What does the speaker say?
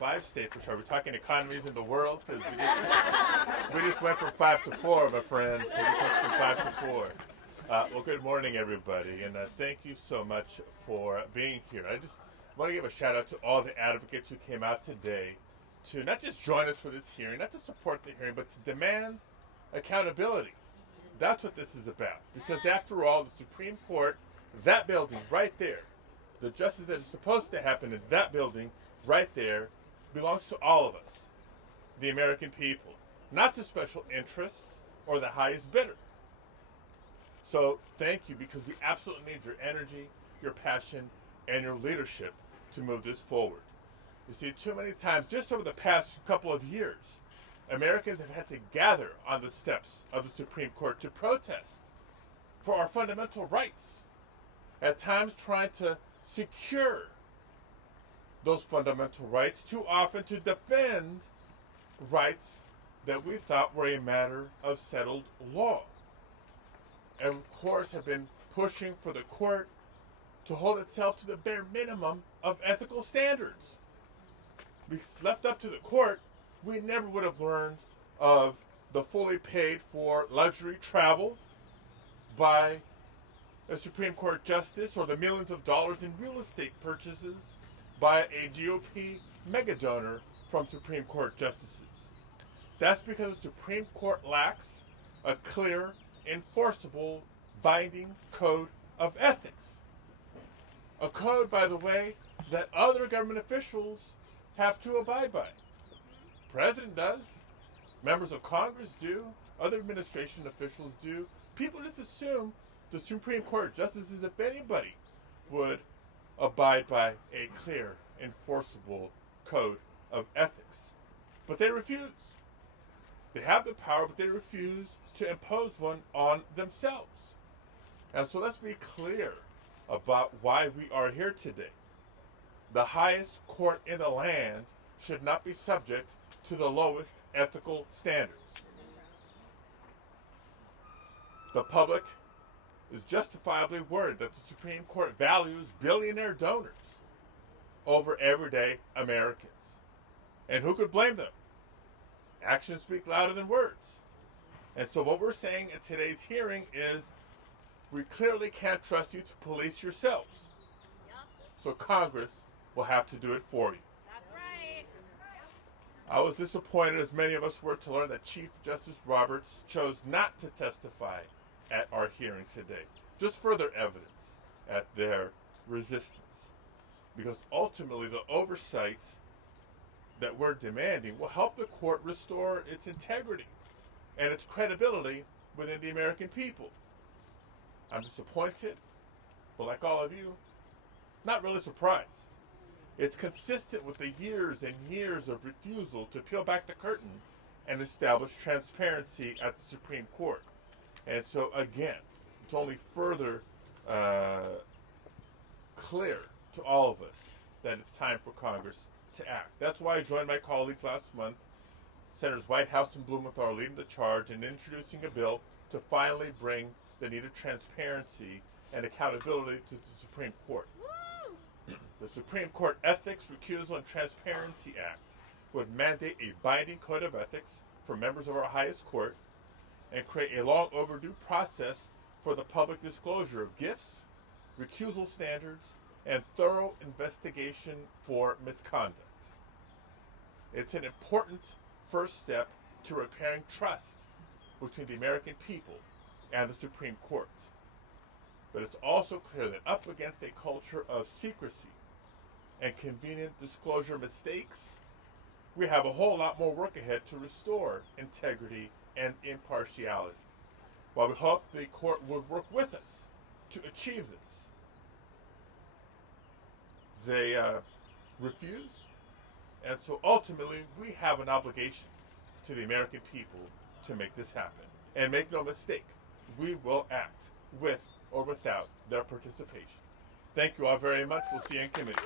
5 stay for sure. We're talking economies in the world because we just went from 5 to 4, my friend. We just went from 5 to 4. Well, good morning, everybody, and thank you so much for being here. I just want to give a shout out to all the advocates who came out today to not just join us for this hearing, not to support the hearing, but to demand accountability. That's what this is about. Because after all, the Supreme Court, that building right there, the justice that is supposed to happen in that building right there belongs to all of us, the American people, not to special interests or the highest bidder. So thank you, because we absolutely need your energy, your passion, and your leadership to move this forward. You see, too many times, just over the past couple of years, Americans have had to gather on the steps of the Supreme Court to protest for our fundamental rights, at times trying to secure those fundamental rights, too often to defend rights that we thought were a matter of settled law. And of course have been pushing for the court to hold itself to the bare minimum of ethical standards. If left up to the court, we never would have learned of the fully paid for luxury travel by a Supreme Court justice, or the millions of dollars in real estate purchases by a GOP mega donor from Supreme Court justices. That's because the Supreme Court lacks a clear, enforceable, binding code of ethics. A code, by the way, that other government officials have to abide by. The President does. Members of Congress do. Other administration officials do. People just assume the Supreme Court justices, if anybody, would abide by a clear, enforceable code of ethics. But they refuse. They have the power, but they refuse to impose one on themselves. And so let's be clear about why we are here today. The highest court in the land should not be subject to the lowest ethical standards. The public is justifiably worried that the Supreme Court values billionaire donors over everyday Americans. And who could blame them? Actions speak louder than words. And so what we're saying at today's hearing is, we clearly can't trust you to police yourselves. So Congress will have to do it for you. That's right. I was disappointed, as many of us were, to learn that Chief Justice Roberts chose not to testify at our hearing today. Just further evidence at their resistance. Because ultimately the oversight that we're demanding will help the court restore its integrity and its credibility within the American people. I'm disappointed, but like all of you, not really surprised. It's consistent with the years and years of refusal to peel back the curtain and establish transparency at the Supreme Court. And so again, it's only further clear to all of us that it's time for Congress to act. That's why I joined my colleagues last month, Senators Whitehouse and Blumenthal, leading the charge in introducing a bill to finally bring the needed transparency and accountability to the Supreme Court. The Supreme Court Ethics, Recusal, and Transparency Act would mandate a binding code of ethics for members of our highest court and create a long overdue process for the public disclosure of gifts, recusal standards, and thorough investigation for misconduct. It's an important first step to repairing trust between the American people and the Supreme Court. But it's also clear that up against a culture of secrecy and convenient disclosure mistakes, we have a whole lot more work ahead to restore integrity and impartiality. While we hope the court would work with us to achieve this, they refuse. And so ultimately, we have an obligation to the American people to make this happen. And make no mistake, we will act with or without their participation. Thank you all very much. We'll see you in committee.